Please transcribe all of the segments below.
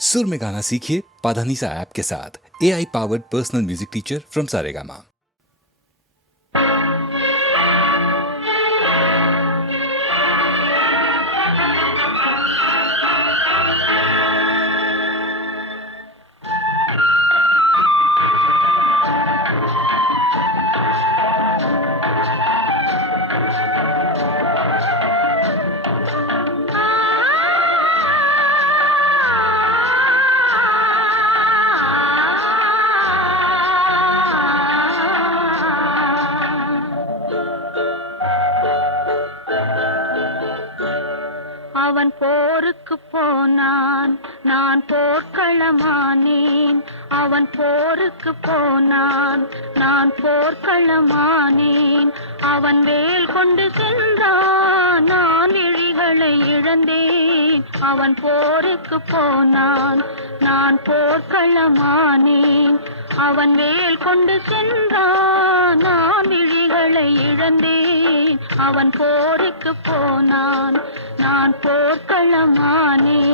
सुर में गाना सीखिए पाधानीसा ऐप के साथ। AI powered personal music teacher from Saregama. அவன் போருக்கு போனான், நான் போர்க்களமானேன். அவன் போருக்கு போனான், நான் போர்க்களமானேன். அவன் வேல் கொண்டு சென்றான், நான் விழிகளை இழந்தேன். அவன் போருக்கு போனான், நான் போர்க்களமானேன். அவன் வேல் கொண்டு சென்றான், நான் விழிகளை இழந்தேன். அவன் போருக்கு போனான், நான் போர்க்களமானேன்.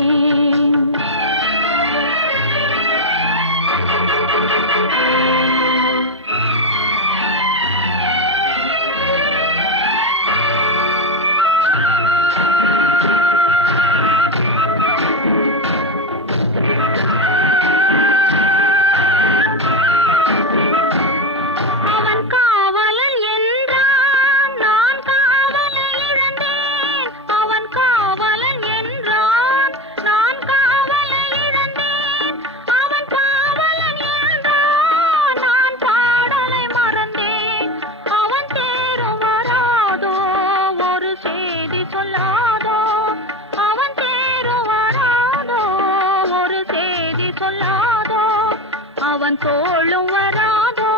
அவன் தோளும் வராதோ,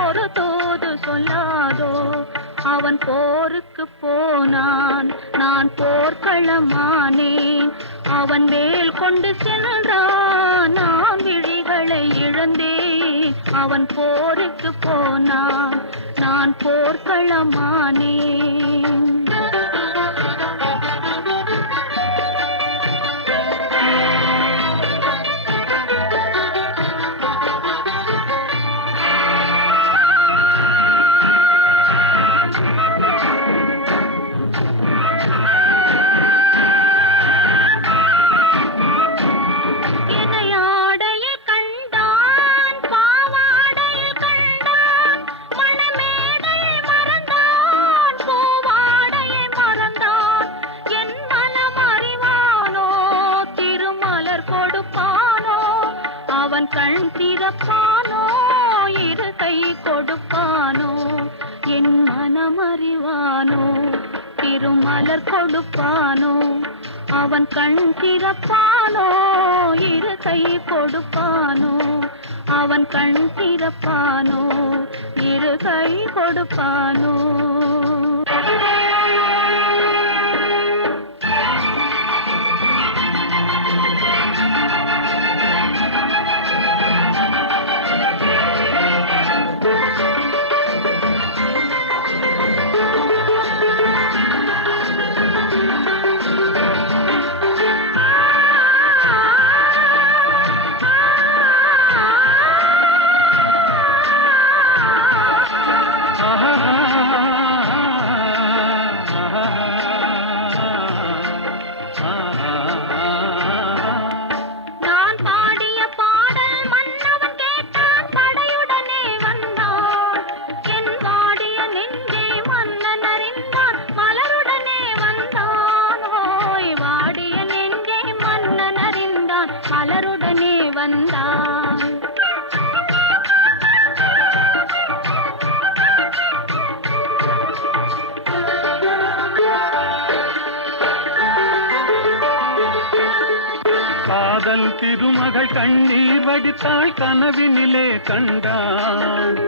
ஒரு தூது சொல்லாதோ. அவன் போருக்கு போனான், நான் போர்க்களமானேன். அவன் வேல் கொண்டு சென்றான், நான் விழிகளை இழந்தேன். அவன் போருக்கு போனான், நான் போர்க்களமானேன். அவன் கண் திறப்பானோ, இரு கை கொடுப்பானோ, என் மனம் அறிவானோ, திருமலர் கொடுப்பானோ. அவன் கண் திறப்பானோ, இரு கை கொடுப்பானோ. அவன் கண் திறப்பானோ, இரு கை கொடுப்பானோ. மலருடனே வந்தான். காதல் திருமகள் கண்ணீர் வடித்தாள், கனவினிலே கண்டான்.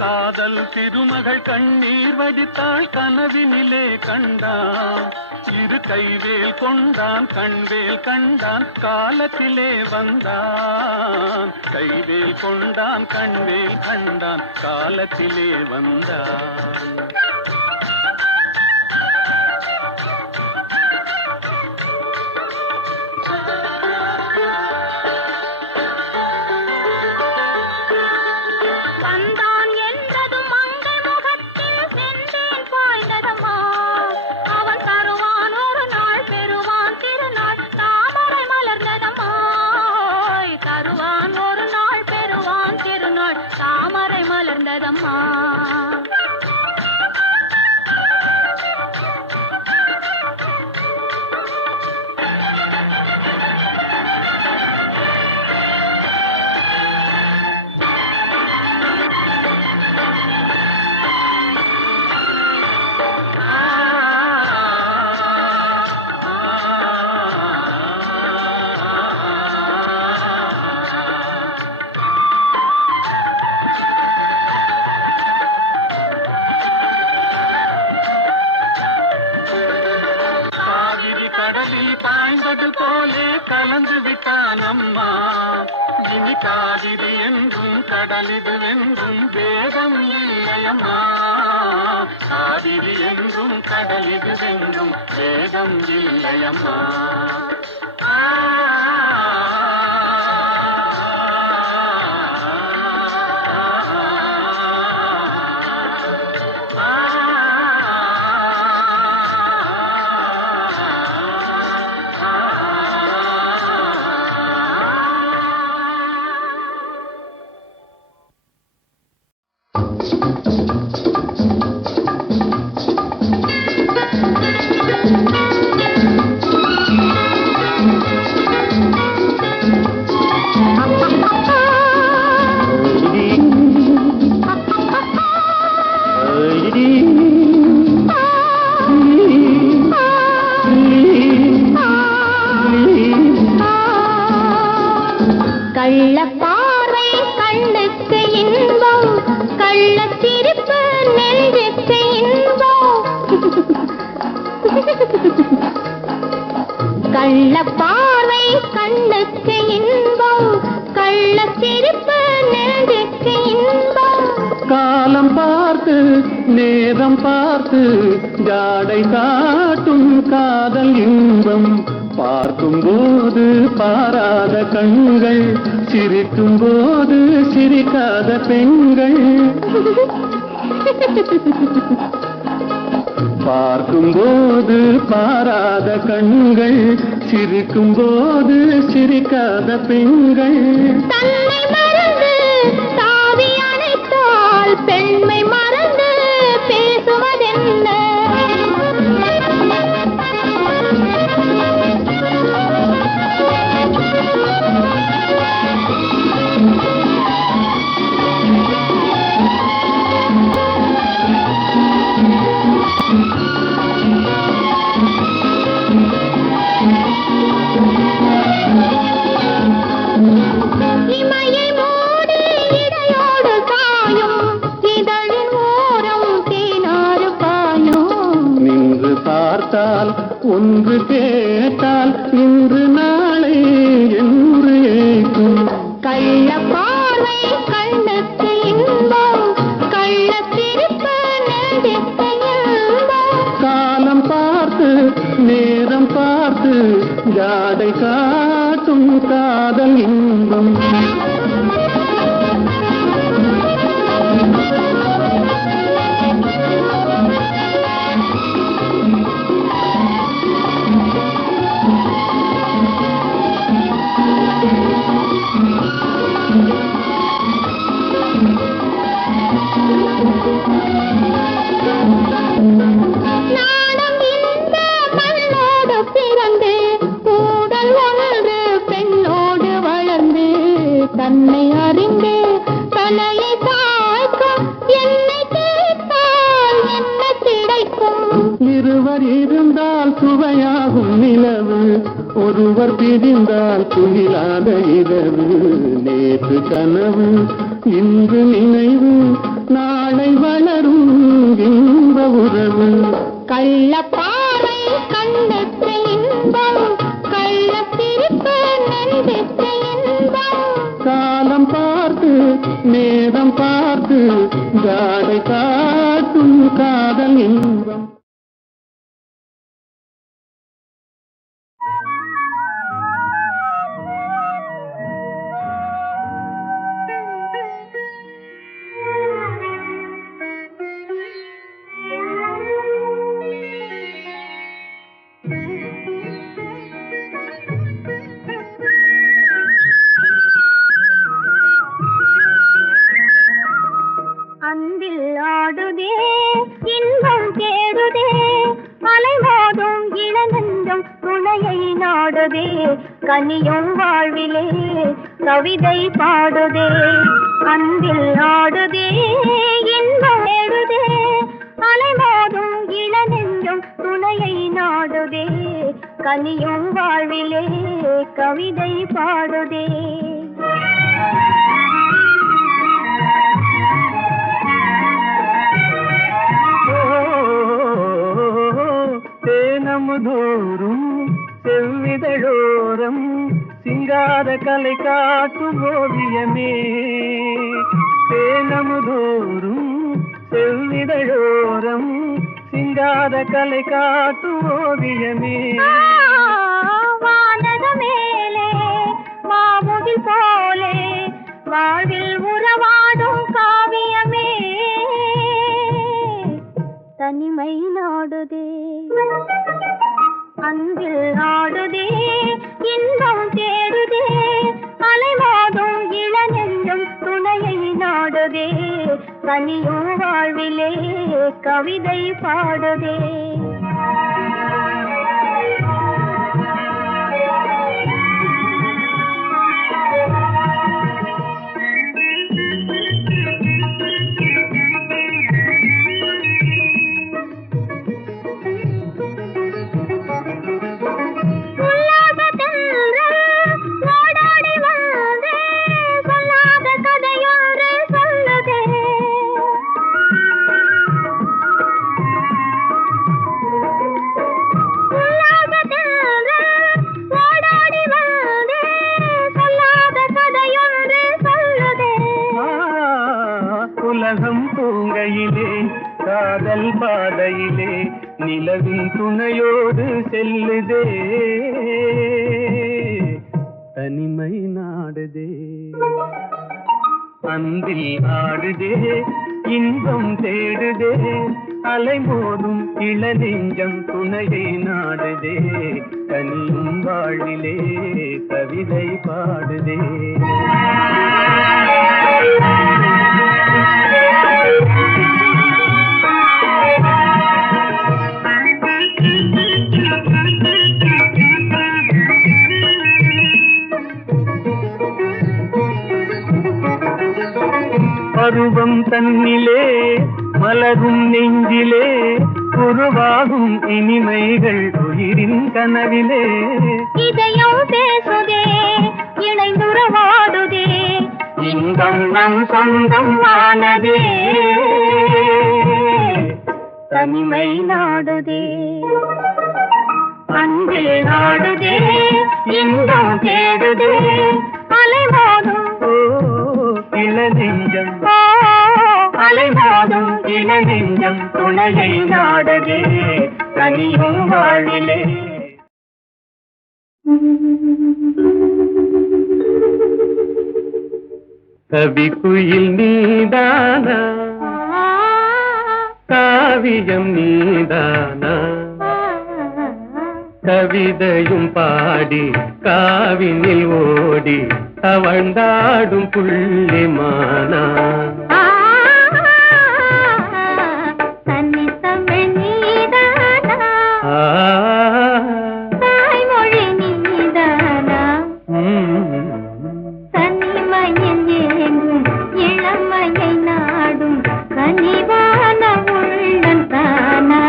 காதல் திருமகள் கண்ணீர் வடித்தாள், கனவினிலே கண்டான். இரு கைவேல் கொண்டான், கண்வேல் கண்டான், காலத்திலே வந்தான். கைவேல் கொண்டான், கண்வேல் கண்டான், காலத்திலே வந்தான். அம்மா. பாய்ந்தது போலே கலந்து விட்டான் அம்மா. இனி காவிரி என்றும் கடலிது வென்றும் வேதம் இல்லையம்மா. காவிரி என்றும் கடலிது வென்றும் வேதம் இல்லையம்மா. கள்ளப்பார்வை கண்ணுக்கு இன்பம், கள்ளச்சிரிப்பு நெஞ்சுக்கு இன்பம். கள்ளப்பார்வை கண்ணுக்கு இன்பம், கள்ளச்சிரிப்பு நெஞ்சுக்கு இன்பம். காலம் பார்த்து நேரம் பார்த்து ஜாடை காட்டும் காதல் இன்பம். பார்க்கும் போது பாராத கண்கள், சிரிக்கும் போது சிரிக்காத பெண்கள். பார்க்கும் போது பாராத கண்கள், சிரிக்கும் போது சிரிக்காத பெண்கள். தன்னை மறந்து தாவி அணைத்தால் பெண்மை மறந்து பேசுவதென்ன? இமையை மூடி இடையோடு சாயும், இதழின் ஓரம் தேனாறு பாயும். நின்று பார்த்தால் ஒன்று கேட்டால் இன்று நாளை என்று ஏற்கும். கள்ள பார்வை கண்ணுக்கு இன்பம், கள்ளச்சிரிப்பு நெஞ்சுக்கு இன்பம். காலம் பார்த்து நேரம் பார்த்து ஜாடை காட்டும் காதல் இன்பம். நாணம் இந்த மண்ணோடு பிறந்து, ஊடல் ஒன்று பெண்ணோடு வளர்ந்து, தன்னை அறிந்து தலையை தாழ்க்கும், என்னை கேட்டால் என்ன கிடைக்கும்? இருவர் இருந்தால் சுவையாகும் நிலவு, ஒருவர் பிரிந்தால் துயிலாத இரவு. நேற்று கனவு இன்று நினைவு, நாளை வளரும் இன்ப உறவு. கள்ளப்பார்வை கண்ணுக்கு இன்பம், கள்ளச்சிரிப்பு நெஞ்சுக்கு இன்பம். காலம் பார்த்து நேரம் பார்த்து ஜாடை காட்டும் காதல் இன்பம். அந்தி கனியும் வாழ்விலே கவிதை பாடுதே, அன்பில் ஆடுதே, இன்பம் தேடுதே, அலைமோதும் இளநெஞ்சும் துணையை நாடுதே, கனியும் வாழ்விலே கவிதை பாடுதே. தேனமுதோறும் செவ்விதழோரம் சிங்கார கலை காட்டும் ஓவியமே, தேனமுதோறும் செவ்விதழோரம் சிங்கார கலை காட்டும் ஓவியமே. வானக மேலே மாமுகில் போலே வாழ்வில் உறவாடும் காவியமே, தனிமை நாடுதே, அன்பில் ஆடுதே, இன்பம் தேடுதே, அலைமோதும் இளநெஞ்சும் துணையை நாடுதே, கனியும் வாழ்விலே கவிதை பாடுதே. உலகம் பூங்கையிலே காதல் பாதையிலே நிலவின் துணையோடு செல்லுதே, தனிமை நாடுதே, அன்பில் ஆடுதே, இன்பம் தேடுதே, அலைமோதும் இளநெஞ்சம் துணையை நாடுதே, தனியும் வாழ்விலே கவிதை பாடுதே. பருவம் தன்னிலே மலரும் நெஞ்சிலே உருவாகும் இனிமைகள் உயிரின் கனவிலே, இதயம் பேசுதே, இணைந்துறவாடுதே, இன்பம் நம் சொந்தம் ஆனதே, தனிமை நாடுதே, அன்பில் நாடுதே, இன்பம் தேடுதே, அலைமோதும் இளநெஞ்சம், அலைமோதும் இளநெஞ்சம் துணையை நாடுதே, தனியும் வாழ்விலே. கவிக்குயில் நீதானா, காவியம் நீதானா, கவிதையும் பாடி காவினில் ஓடி தவழ்ந்தாடும் புள்ளிமானா, தன்னித்தமிழ் நீதானா, தாய்மொழி நீதானா, தனிமையில் ஏங்கும் இளமையை நாடும் கனிவான உள்ளம் தானா,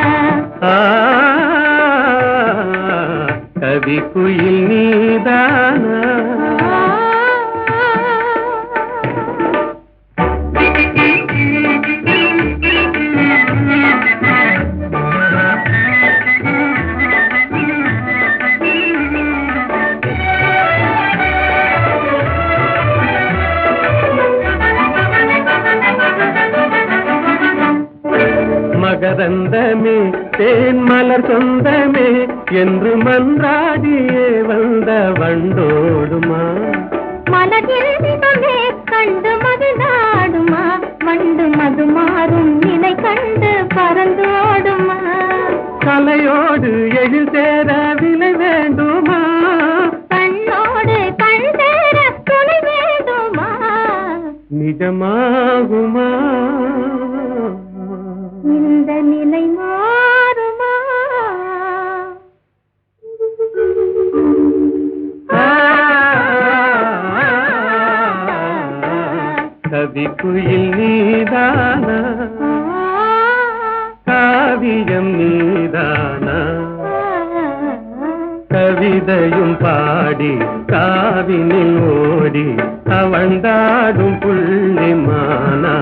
கவிக்குயில் நீதானா. மகரந்தமே தேன் மலர் சொந்தமே என்று மன்றாடியே வந்த வண்டோடுமா, மலர்மே கண்டு மது நாடுமா, வண்டு மது மாறும் நிலை கண்டு பறந்தோடுமா, கலையோடு எழில் சேர விலை வேண்டுமா, கண்ணோடு கண் சேர துணை வேண்டுமா, நிஜமாகுமா இந்த நிலை மாறுமா? கவிக்குயில் நீதானா, காவியம் நீதானா, கவிதையும் பாடி காவினில் ஓடி அவண்டாடும் புள்ளிமானா.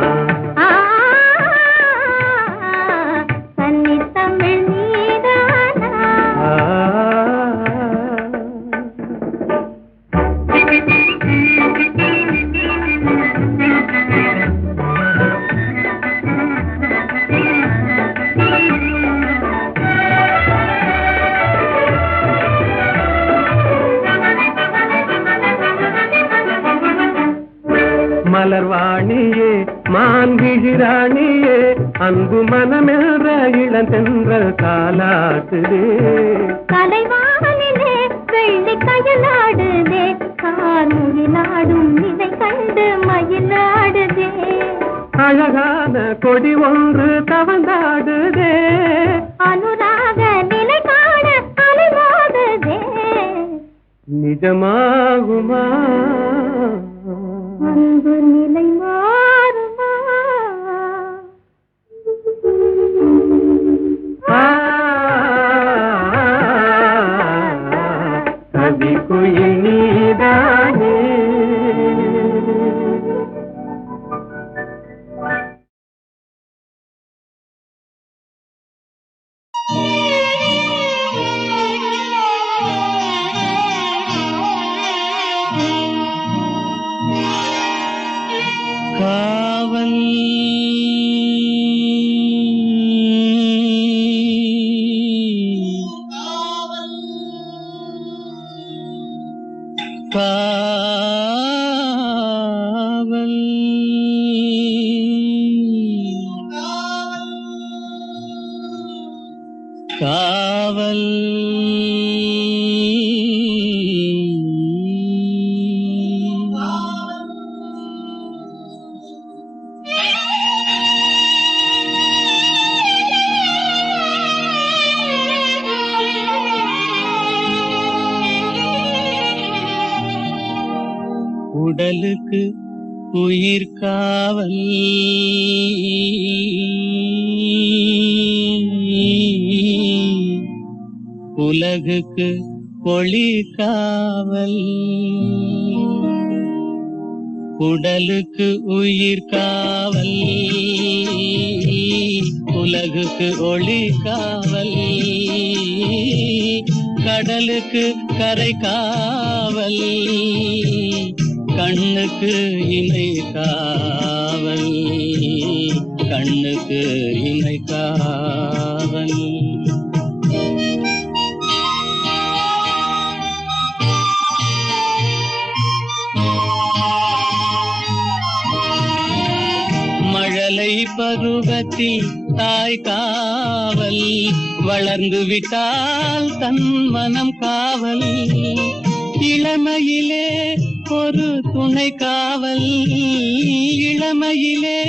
மலர்வாணியே மான்கிழிராணியே அன்பு மனமென்ற இளந்தென்றல் காலாட்டுதே. கலைவானிலே வெள்ளி கயலாடுதே, கார்முகிலாடும் நிலை கண்டு மயிலாடுதே. அழகான கொடி ஒன்று தவந்தாடுதே, அனுராக நிலை காண அலைமோதுதே. நிஜமாகுமா அன்பு நிலை மாறுமா? கவிக்குயில் நீதானே. காவல் காவல் காவல் உடலுக்கு உயிர் காவல் உலகுக்கு ஒளி காவல். உடலுக்கு உயிர் காவல் உலகுக்கு ஒளி காவல். கடலுக்கு கரை காவல் கண்ணுக்கு இணை காவல். கண்ணுக்கு இணை காவல். மழலை பருவத்தில் தாய் காவல் வளர்ந்து விட்டால் தன் மனம் காவல். இளமையிலே ஒரு துணை காவல் இளமையிலே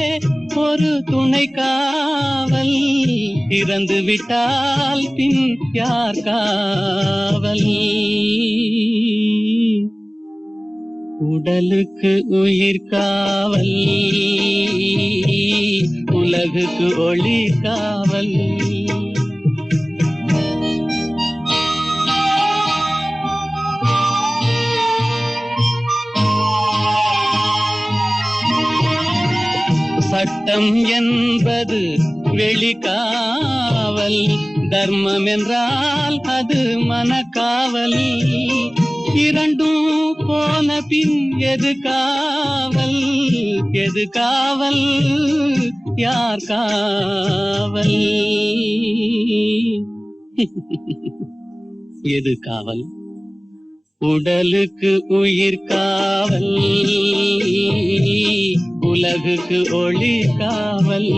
ஒரு துணை காவல். இறந்து விட்டால் பின் யார் காவல். உடலுக்கு உயிர் காவல் உலகுக்கு ஒளி காவல். சட்டம் என்பது வெளிக்காவல். தர்மம் என்றால் அது மனக்காவல். இரண்டும் போன பின் எது காவல். எது காவல் யார் காவல். எது காவல். உடலுக்கு உயிர் காவல் உலகுக்கு ஒளி காவல்.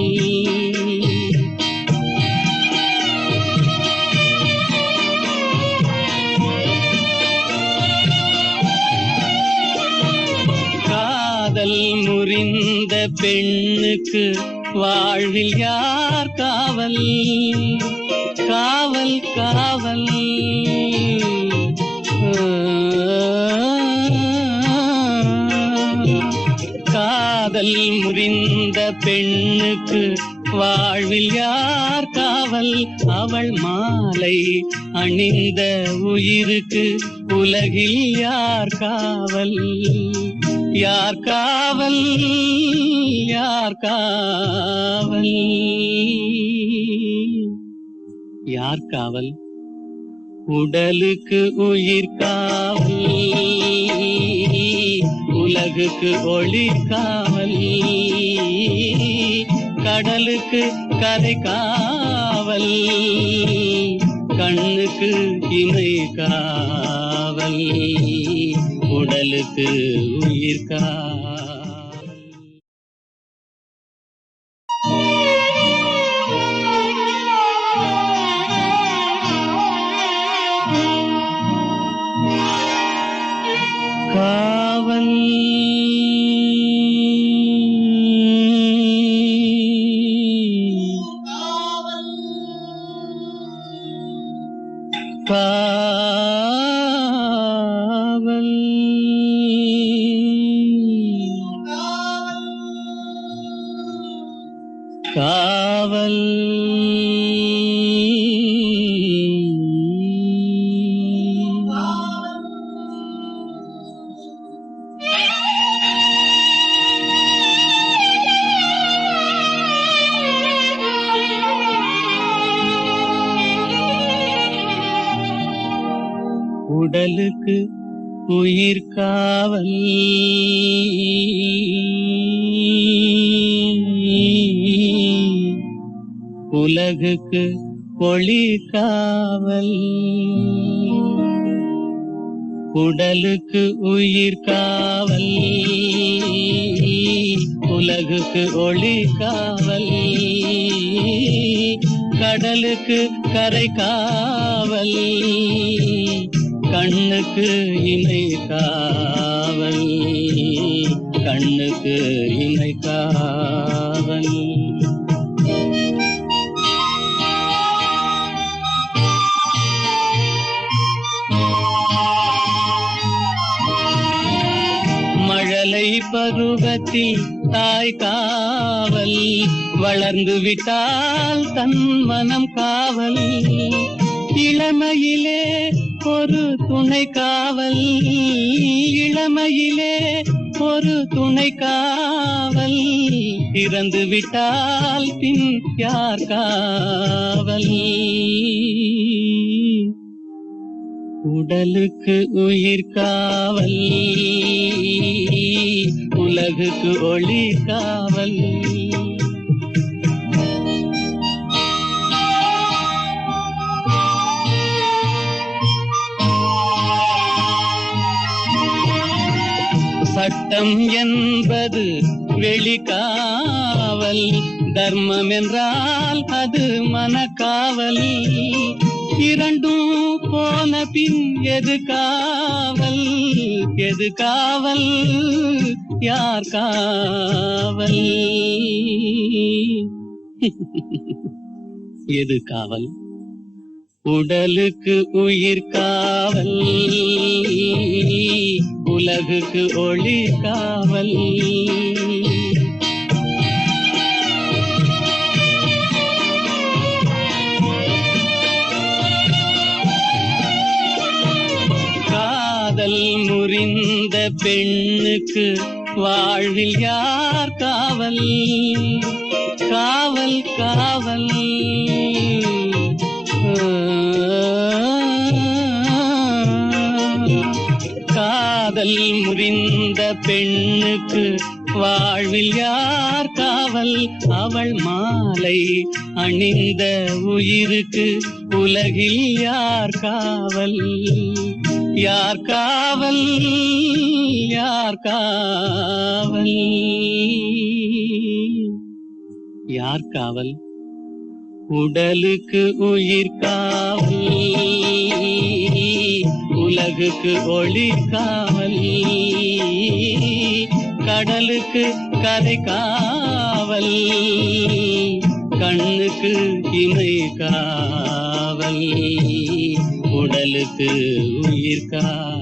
காதல் முறிந்த பெண்ணுக்கு வாழ்வில் யார் காவல். காவல் காவல். காதல் முறிந்த பெண்ணுக்கு வாழ்வில் யார் காவல்? அவள் மாலை அணிந்த உயிருக்கு உலகில் யார் காவல்? யார் காவல்? யார் காவல்? யார் காவல்? உடலுக்கு உயிர் காவல், உலகுக்கு ஒளி காவல், கடலுக்கு கரை காவல், கண்ணுக்கு இமை காவல், உடலுக்கு உயிர் காவல். காவல் காவல் காவல் உடலுக்கு உயிர் காவல், உலகுக்கு ஒளி காவல், உடலுக்கு உயிர் காவல், உலகுக்கு ஒளி காவல், கடலுக்கு கரை காவல், கண்ணுக்கு இமை காவல், கண்ணுக்கு இமை காவல். மழலை பருவத்தில் தாய் காவல், வளர்ந்து விட்டால் தன் மனம் காவல், இளமையிலே ஒரு துணை காவல், இளமையிலே ஒரு துணை காவல், இறந்து விட்டால் பின் யார் காவல்? உடலுக்கு உயிர் காவல், உலகுக்கு ஒளி காவல். சட்டம் என்பது வெளிக்காவல், தர்மம் என்றால் அது மனக்காவல், இரண்டும் போன பின் எது காவல்? எது காவல்? யார் காவல்? எது காவல்? உடலுக்கு உயிர் காவல், உலகுக்கு ஒளி காவல். காதல் முறிந்த பெண்ணுக்கு வாழ்வில் யார் காவல்? காவல் காவல் காதல் முறிந்த பெண்ணுக்கு வாழ்வில் யார் காவல்? அவள் மாலை அணிந்த உயிருக்கு உலகில் யார் காவல்? யார் காவல்? யார் காவல்? யார் காவல்? உடலுக்கு உயிர் காவல், உலகுக்கு ஒளி காவல், கடலுக்கு கரை காவல், கண்ணுக்கு இமை காவல், உடலுக்கு உயிர் காவல்.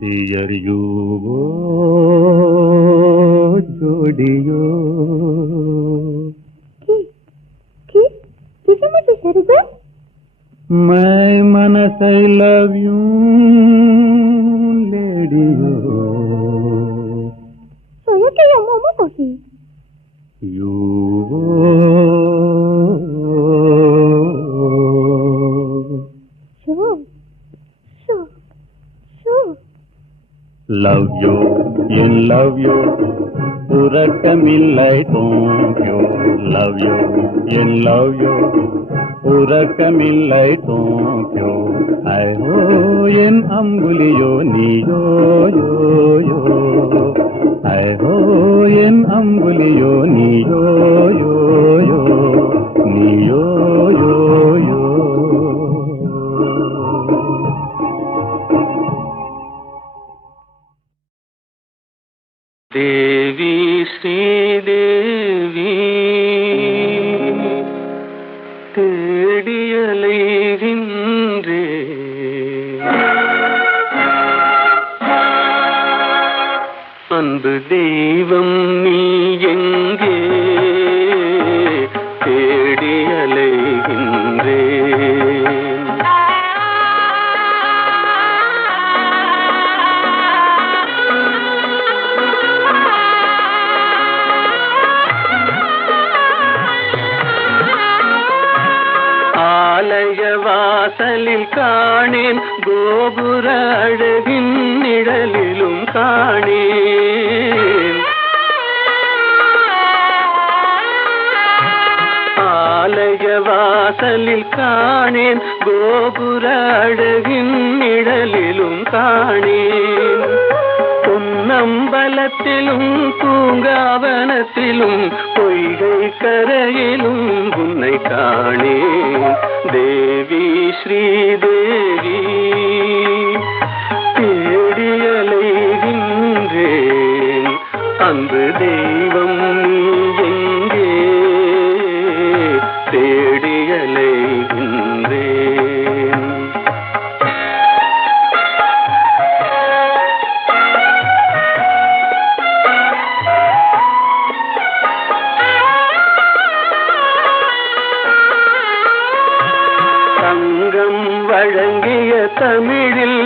Dear you, जोड़ियो किसी मुझे शरीर मैं मनस I love you लेडियो सोया के या momo Kosi you love you in love you உறக்கமில்லை தூங்கியோ love you in love you உறக்கமில்லை தூங்கியோ ஐயோ என் அம்புலியோ நீயோ யோ யோ ஐயோ என் அம்புலியோ நீயோ யோ யோ நீயோ யோ யோ தேவி ஸ்ரீதேவி தேடியலைகின்றே அன்பு தெய்வம் நீ எங்கே தேடியலைகின்றே ஆலய வாசலில் காணேன் கோபுர அழகின் நிழலிலும் காணேன் ஆலய வாசலில் காணேன் கோபுர அழகின் நிழலிலும் காணேன் பொன்னம்பலத்திலும் பூங்காவனத்திலும் பொய்கை கரையிலும் உன்னை காணேன் தேவி ஸ்ரீதேவி தேடியலைகின்றேன் அன்பு தெய்வம் நீ எங்கே தேடியலைகின்றேன் தங்கம் வழங்கிய தமிழில்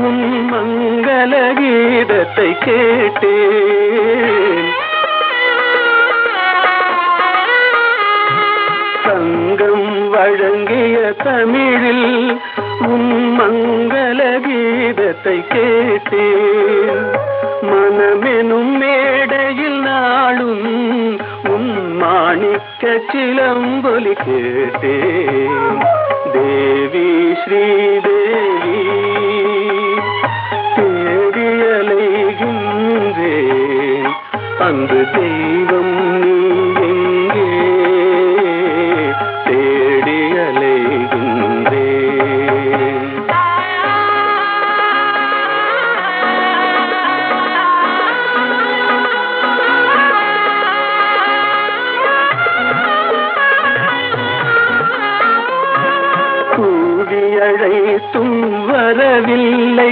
உன் மங்கள கீதத்தை கேட்டேன் தங்கம் வழங்கிய தமிழில் உன் மங்கள கீதத்தை கேட்டேன் மனமெனும் மேடையில் நாளும் உன் மாணிக்க சிலம்பொலி கேட்டேன் தேவி ஸ்ரீதேவி தேடியலைகின்றேன் அன்பு தெய்வம் நீ எங்கே தேடியலைகின்றேன் கூவியழைத்தும் வரவில்லை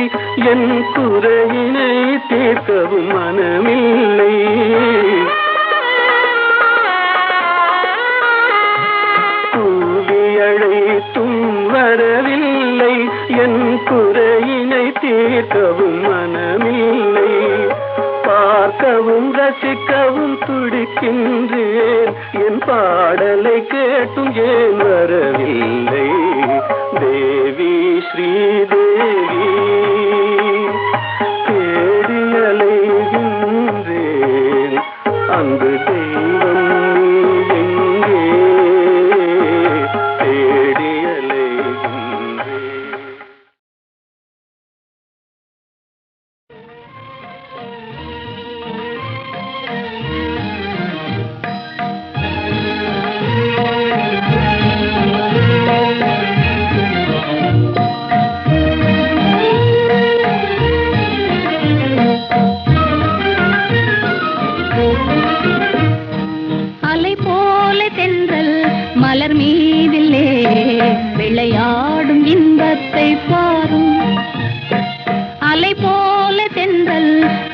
என் குறையினை தீர்க்கவும் மனமில்லை கூவியழைத்தும் வரவில்லை என் குறையினை தீர்க்கவும் மனமில்லை பார்க்கவும் ரசிக்கவும் துடிக்கின்றேன் என் பாடலை கேட்டும் ஏன் வரவில்லை தேவி ஸ்ரீதேவி தேடியலைகின்றேன் அன்பு தெய்வம் நீ எங்கே தேடியலைகின்றேன்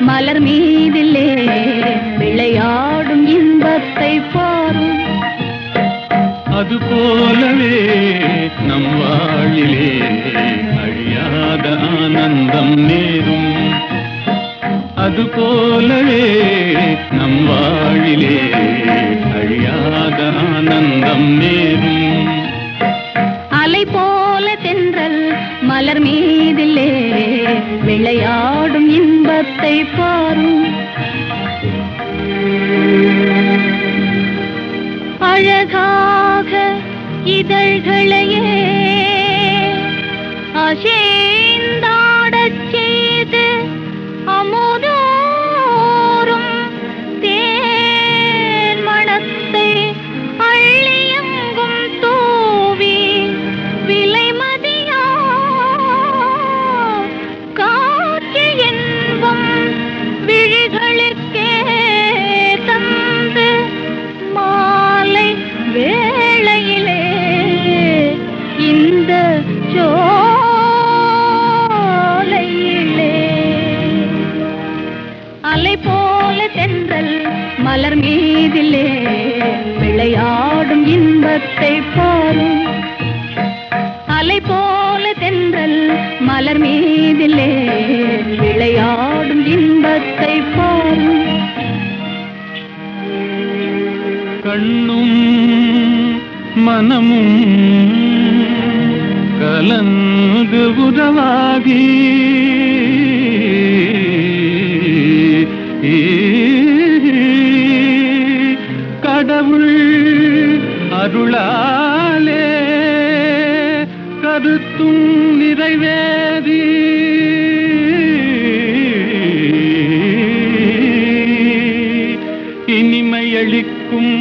மலர் மீதிலே விளையாடும் இன்பத்தை பாரும். அதுபோலவே நம் வாழிலே அழியாத ஆனந்தம் நேரும். அதுபோலவே நம் வாழிலே அழியாத ஆனந்தம் நேரும். அலை போல தென்றல் மலர் மீதிலே விளையாடும் இன்பத்தை பாரும். அழகாக இதழ்களையே அசைந்தாடச் செய்து அமுதோறும் தேன் மணத்தை அள்ளியங்கும் தூவி விலைமதியா காட்சி என்பம் விழிகளுக்கே தந்து மாலை வேளையிலே இந்த சோலையிலே அலை போல தென்றல் மலர் மீதிலே விளையாடும் இன்பத்தை பாரும். அலை போல தென்றல் மலர் மீதிலே விளையாடும் இன்பத்தை பாரும். கண்ணும் மனமும் கலந்து உறவாகி கடவுள் அருளாலே கருத்தும் நிறைவேறி இனிமையளிக்கும்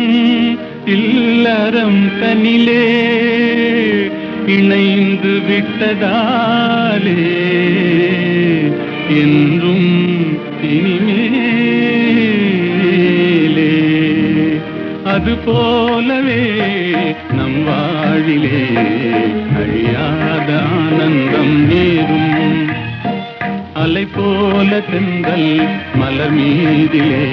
இல்லறம் தனிலே இணைந்து விட்டதாலே என்றும் இனிமேலே அதுபோலவே நம் வாழிலே அழியாத ஆனந்தம் நேரும். அலை போல தென்றல் மலர் மீதிலே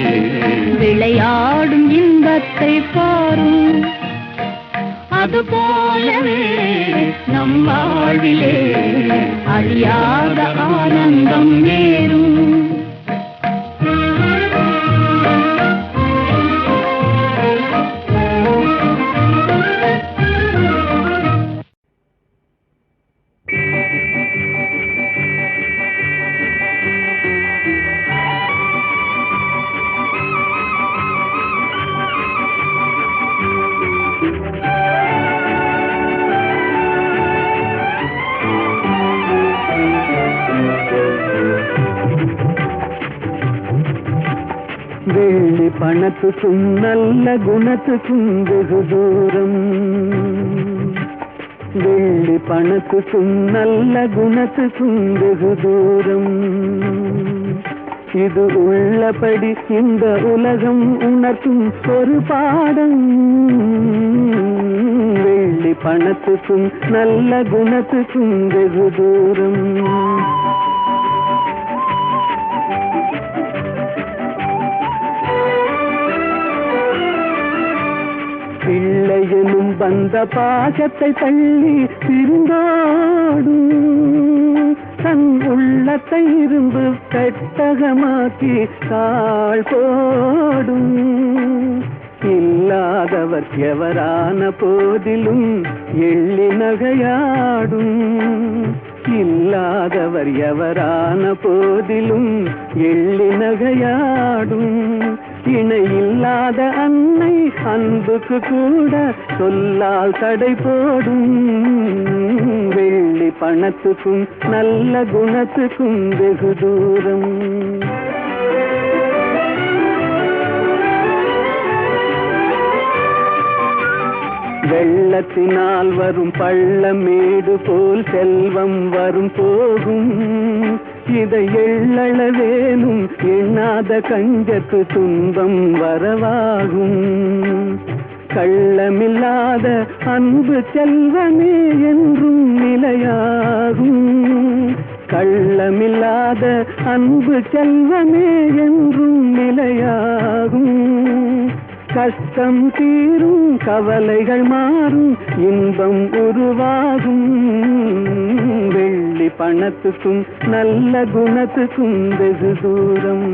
விளையாடும் இன்பத்தை பாரும். அதுபோலவே நம் வாழ்விலே அழியாத ஆனந்தம் நேரும். வெள்ளி பணத்துக்கும் நல்ல குணத்துக்கும் வெகு தூரம். வெள்ளி பணத்துக்கும் நல்ல குணத்துக்கும் வெகு தூரம். இது உள்ளபடி இந்த உலகம் உணர்த்தும் ஒரு பாடம். வெள்ளி பணத்துக்கும் நல்ல குணத்துக்கும் வெகு தூரம். பிள்ளையனும் வந்த பாசத்தை தள்ளி திருந்தாடும். தன் உள்ளத்தை இரும்பு பெட்டகமாக்கி தாழ் போடும். இல்லாதவர் எவரான போதிலும் எள்ளி நகையாடும். இல்லாதவர் எவரான போதிலும் எள்ளி நகையாடும். இணையில்லாத அன்னை அன்புக்கு கூட சொல்லால் தடை போடும். வெள்ளி பணத்துக்கும் நல்ல குணத்துக்கும் வெகு தூரம். வெள்ளத்தினால் வரும் பள்ளமேடு போல் செல்வம் வரும் போகும். இதை எள்ளளவேனும் எண்ணாத கஞ்சத்து துன்பம் வரவாகும். கள்ளமில்லாத அன்பு செல்வமே என்றும் நிலையாகும். கள்ளமில்லாத அன்பு செல்வமே என்றும் நிலையாகும். கஷ்டம் தீரும் கவலைகள் மாறும் இன்பம் உருவாகும். வெள்ளி பணத்துக்கும் நல்ல குணத்துக்கும் வெகு தூரம்.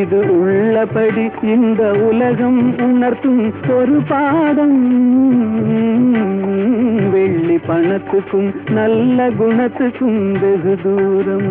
இது உள்ளபடி இந்த உலகம் உணர்த்தும் ஒரு பாடம். வெள்ளி பணத்துக்கும் நல்ல குணத்துக்கும் வெகு தூரம்.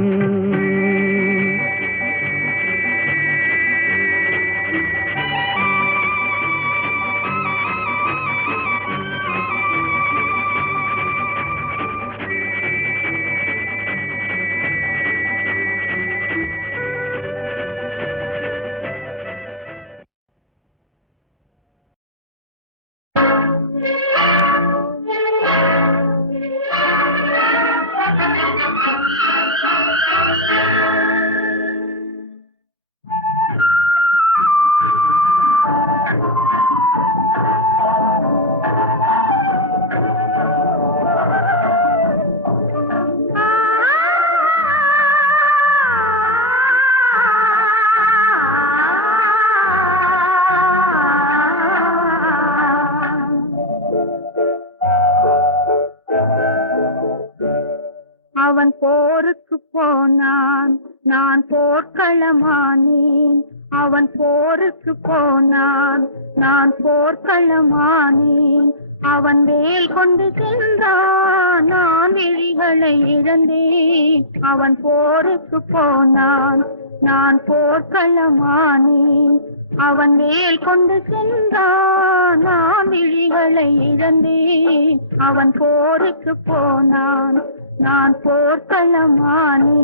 அவன் போருக்கு போனான், நான் போர்க்களமானேன். அவன் போருக்கு போனான், நான் போர்க்களமானேன். அவன் வேல் கொண்டு சென்றான், நான் விழிகளை இழந்தேன். அவன் போருக்கு போனான், நான் போர்க்களமானேன். அவன் வேல் கொண்டு சென்றான், நான் விழிகளை இழந்தேன். அவன் போருக்கு போனான், நான் போர்க்களமானேன்.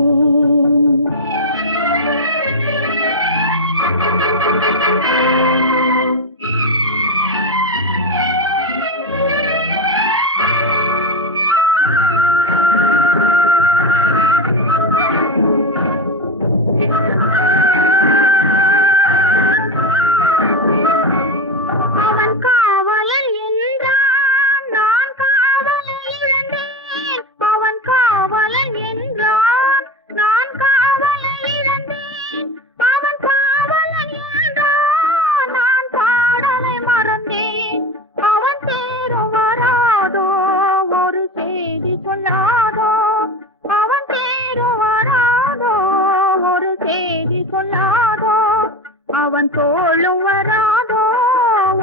அவன் காவலன் என்றான், நான் காவலை இழந்தேன். அவன் காவலன் என்றான், நான் காவலை இழந்தேன். அவன் காவலன் என்றான், நான் பாடலை மறந்தேன். அவன் தேரும் வராதோ, ஒரு செய்தி சொல்லாதோ. அவன் தேரும் வராதோ, ஒரு செய்தி சொல்லாதோ. அவன் தோளும் வராதோ,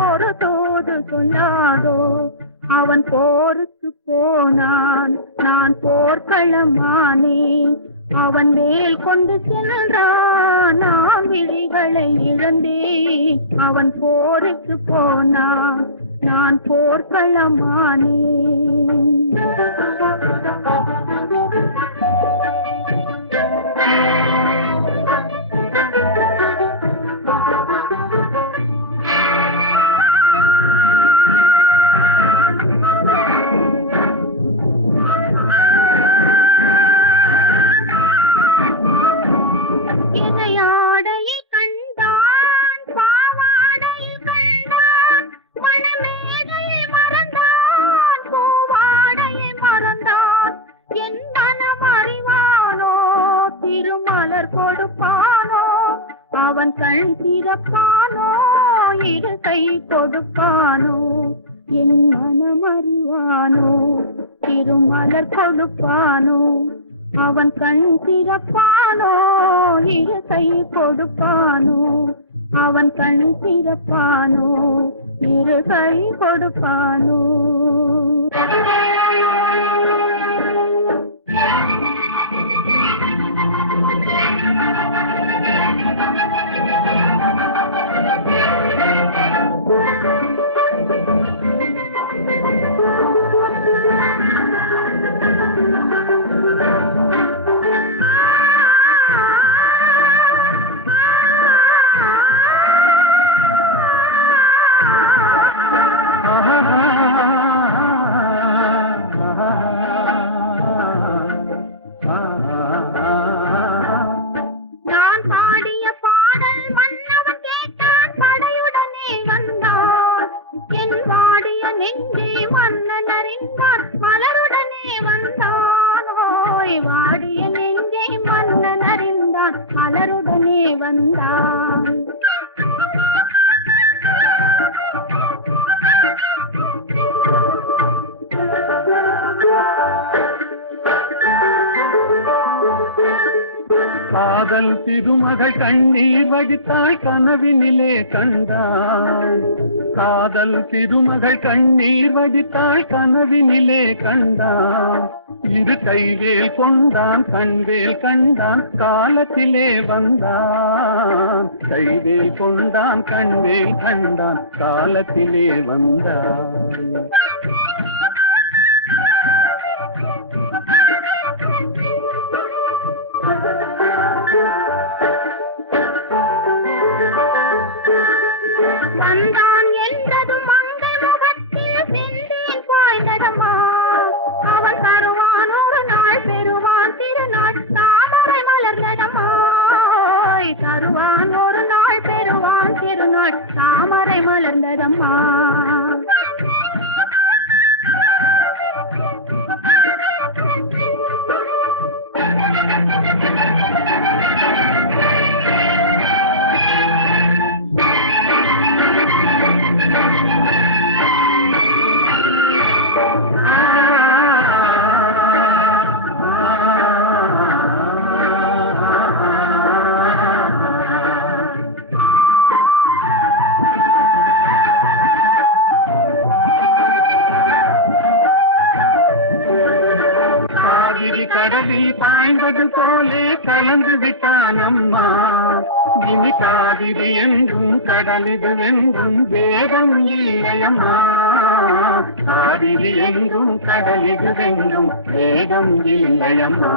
ஒரு தூது சொல்லாதோ. அவன் போருக்கு போனான், நான் போர்க்களமானேன். அவன் வேல் கொண்டு சென்றான், நான் விழிகளை இழந்தேன். அவன் போருக்கு போனான், நான் போர்க்களமானேன். இணையாடையில் கண்டான், பாவாடையில் கண்டான். மணமேடையில் மறந்தான், பூவாடையை மறந்தான். என் மனம் அறிவானோ, திருமலர் கொடுப்பானோ. அவன் கண் திறப்பானோ, இரு கை கொடுப்பானோ. என் மனம் அறிவானோ, திருமலர் கொடுப்பானோ. அவன் கண் திறப்பானோ, இரு கை கொடுப்பானோ. அவன் கண் திறப்பானோ, இரு கை கொடுப்பானோ. மலருடனே வந்தான். காதல் திருமகள் கண்ணீர் வடித்தாள் கனவினிலே கண்டாள். காதல் திருமகள் கண்ணீர் வடித்தாள் கனவினிலே கண்டான். இரு கைவேல் கொண்டான் கண்வேல் கண்டான் காலத்திலே வந்தான். கைவேல் கொண்டான் கண்வேல் கண்டான் காலத்திலே வந்தான். வந்தான் என்றதும் மங்கை முகத்தில் செந்தேன் பாய்ந்ததம்மா. அவன் தருவான் ஒரு நாள் பெறுவான் திருநாள் தாமரை மலர்ந்ததம்மா. தருவான் ஒரு நாள் பெறுவான் திருநாள் தாமரை மலர்ந்ததம்மா. கடலில் பாய்ந்தது போலே கலந்து விட்டான் அம்மா. இனி காவிரி என்றும் கடலிது வென்றும் வேதம் இல்லையம்மா. காவிரி என்றும் கடலிது வென்றும் வேதம் இல்லையம்மா.